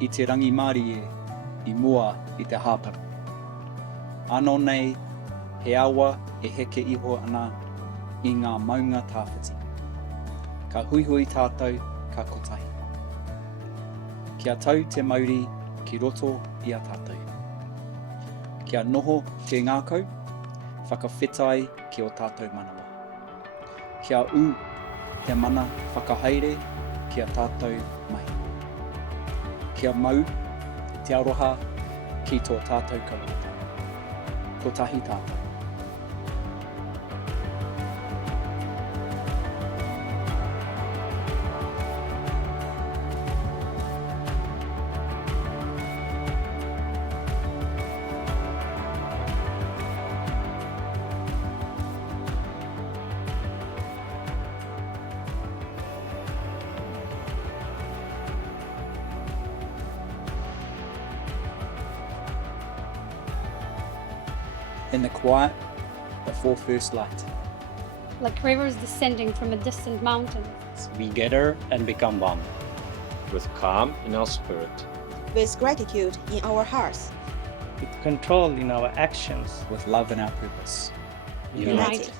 i te rangi Māori e, i mua i te hāpara. Anō nei, he awa e heke iho ana i ngā maunga tāwhiti. Ka huihui tātou ka kotahi. Kia tau te Māori ki roto i a tātou. Kia noho te ngākau, whakawhetai ki o tātou manawa. Kia u te mana whakahaere ki a tātou mahi. Kia mau te aroha ki tō tātou kaurata. Kotahi tātou. In the quiet before first light. Like rivers descending from a distant mountain. We gather and become one. With calm in our spirit. With gratitude in our hearts. With control in our actions. With love in our purpose. United.